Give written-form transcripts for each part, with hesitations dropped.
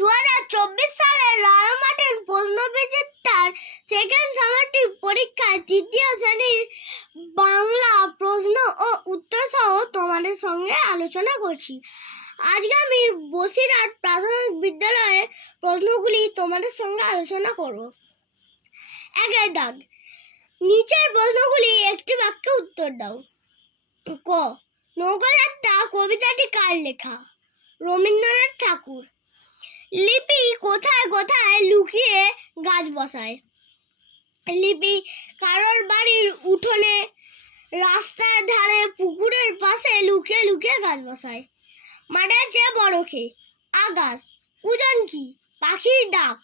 2024 সালের Ray Martin প্রশ্নবিচিত্রার second summative পরীক্ষায় তৃতীয় শ্রেণীর বাংলা প্রশ্ন ও উত্তর সহ তোমাদের সঙ্গে আলোচনা করছি। আজকে আমি বসিরহাট প্রাথমিক বিদ্যালয়ের প্রশ্নগুলি তোমাদের সঙ্গে আলোচনা করব। একের দাগ, নিচের প্রশ্নগুলি একটি বাক্যে উত্তর দাও। ক, নৌকাযাত্রা কবিতাটি কার লেখা? রবীন্দ্রনাথ ঠাকুর। লিপি কোথায় কোথায় লুকিয়ে গাছ বসায়? লিপি কারোর বাড়ির উঠোনে, রাস্তার ধারে, পুকুরের পাশে লুকিয়ে লুকিয়ে গাছ বসায়। মাঠের চেয়ে বড় কে? আকাশ। কুজন কি? পাখির ডাক।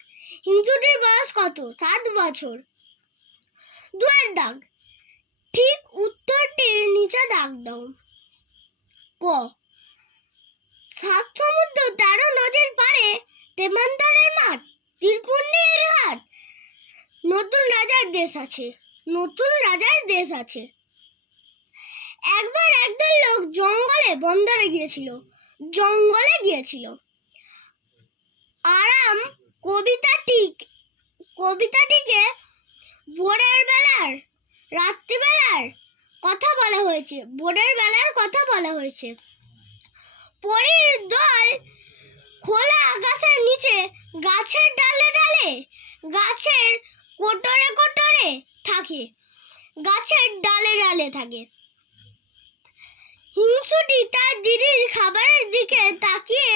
হিংসুটির বয়স কত? 7 বছর। দুয়ের দাগ, ঠিক উত্তরটির নিচে দাগ দাও। ক, 7 সমুদ্র 13 নদীর পাড়ে তেমান্তরের মাঠ, তীরপুণ্যের ঘাট। নতুন রাজার দেশ আছে, নতুন রাজার দেশ আছে। একবার একদল লোক জঙ্গলে বন্দরে গিয়েছিল, জঙ্গলে গিয়েছিল। আরাম কবিতাটিকে ভোরের বেলার, রাত্রিবেলার কথা বলা হয়েছে, ভোরের বেলার কথা বলা হয়েছে। পরীর দল খোলা আকাশের নিচে, গাছের ডালে ডালে, গাছের কোটরে কোটরে থাকে, গাছের ডালে ডালে থাকে। হিংসুটি তার দিদির খাবারের দিকে তাকিয়ে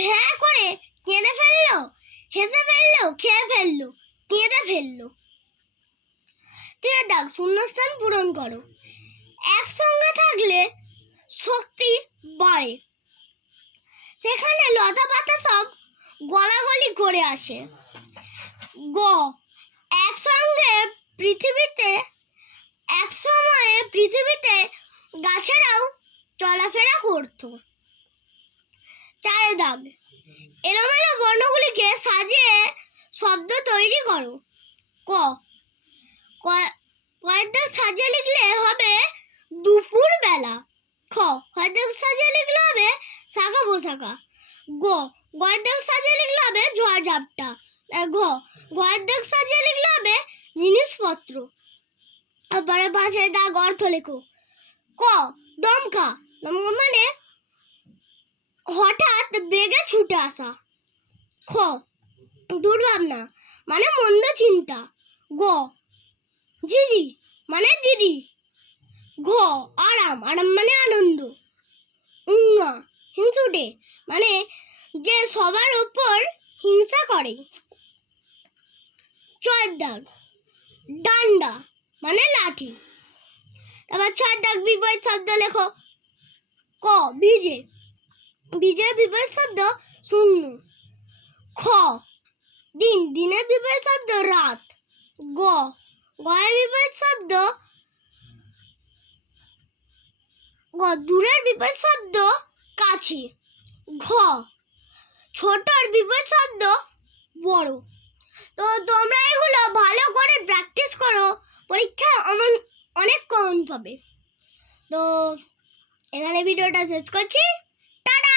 ভ্যাঁ করে কেঁদে ফেললো, হেসে ফেললো, খেয়ে ফেললো, কেঁদে ফেললো। তিনের দাগ, শূন্যস্থান পূরণ করো। একসঙ্গে থাকলে শক্তি বাড়ে, সেখানে লতা পাতা সব গলাগলি করে আসে। গ, একসময়ে পৃথিবীতে গাছেরাও চলাফেরা করত। 4 দাগ, এলোমেলো বর্ণগুলিকে সাজিয়ে শব্দ তৈরি করো। ক, কয়েক দাগ সাজিয়ে লিখলে হবে দুপুর বেলা। খ, কয়েক দাগ সাজিয়ে লিখলে হবে শাখা পোশাকা। গ, কয়েক দাগ সাজিয়ে লিখলে হবে ঝড় ঝাপটা। ঘ, কয়েক দাগ সাজিয়ে লিখলে হবে জিনিসপত্র। তারপরে 5 দাগ অর্থ লেখো। ক, দমকা, দমকা মানে হঠাৎ বেগে ছুটে আসা। খ, দুর্ভাবনা মানে মন্দ চিন্তা। গ, ঝিঝি মানে দিদি। ঘ, আরাম, আরাম মানে আনন্দ। উঙ্গা, হিংসুটে মানে যে সবার উপর হিংসা করে। 4 দাগ, ডান্ডা মানে লাঠি। তারপর 6 দাগ বিপরীত শব্দ লেখো। ক, ভিজে, ভিজের বিপরীত শব্দ শূন্য। খ, দিন, দিনের বিপরীত শব্দ রাত। গ, গয়ের বিপরীত শব্দ দূরের বিপরীত শব্দ কাছে। ঘ, ছোটর বিপরীত শব্দ বড়। তো তোমরা এগুলো ভালো করে প্র্যাকটিস করো, পরীক্ষায় অনেক কমন পাবে। তো এখানে ভিডিওটা শেষ করছি। টাটা।